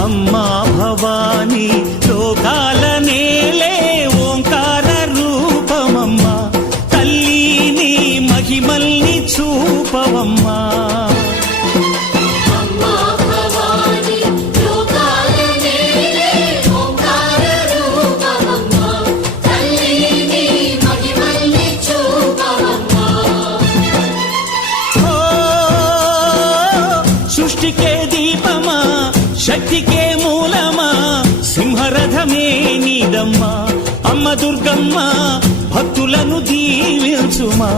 అమ్మా భవానీ లోకాల నేలే ఓంకార రూపమమ్మా తల్లి నీ మహిమల్ని చూపవమ్మా సృష్టికే దీపమా శక్తికే మూలమా సింహరథమే నీదమ్మా అమ్మ దుర్గమ్మ భక్తులను దీవించుమా